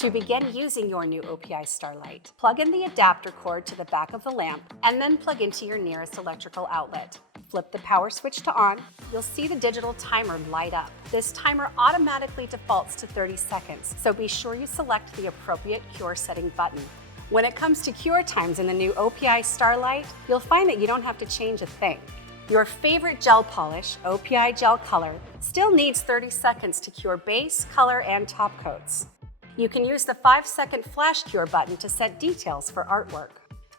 To begin using your new OPI Starlight, plug in the adapter cord to the back of the lamp and then plug into your nearest electrical outlet. Flip the power switch to on. You'll see the digital timer light up. This timer automatically defaults to 30 seconds, so be sure you select the appropriate cure setting button. When it comes to cure times in the new OPI Starlight, you'll find that you don't have to change a thing. Your favorite gel polish, OPI Gel Color, still needs 30 seconds to cure base, color, and top coats. You can use the 5-second flash cure button to set details for artwork.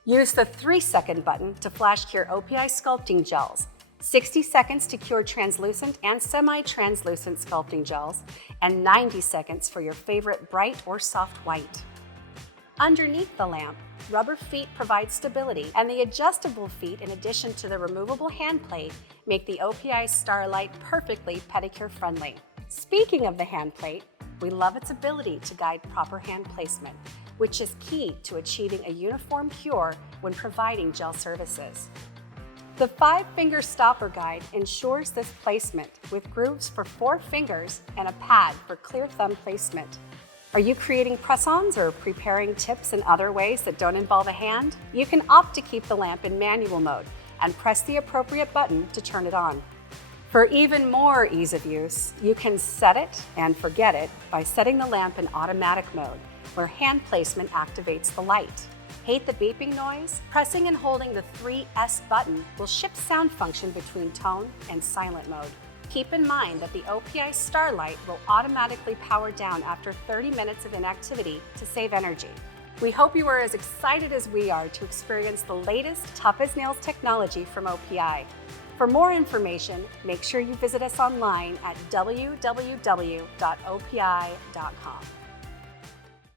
Use the 3-second button to flash cure OPI sculpting gels, 60 seconds to cure translucent and semi-translucent sculpting gels, and 90 seconds for your favorite bright or soft white. Underneath the lamp, rubber feet provide stability, and the adjustable feet, in addition to the removable hand plate, make the OPI Starlight perfectly pedicure friendly. Speaking of the hand plate, we love its ability to guide proper hand placement, which is key to achieving a uniform cure when providing gel services. The 5-finger stopper guide ensures this placement with grooves for 4 fingers and a pad for clear thumb placement. Are you creating press-ons or preparing tips in other ways that don't involve a hand? You can opt to keep the lamp in manual mode and press the appropriate button to turn it on. For even more ease of use, you can set it and forget it by setting the lamp in automatic mode, where hand placement activates the light. Hate the beeping noise? Pressing and holding the 3S button will shift sound function between tone and silent mode. Keep in mind that the OPI Starlight will automatically power down after 30 minutes of inactivity to save energy. We hope you are as excited as we are to experience the latest tough as nails technology from OPI. For more information, make sure you visit us online at www.opi.com.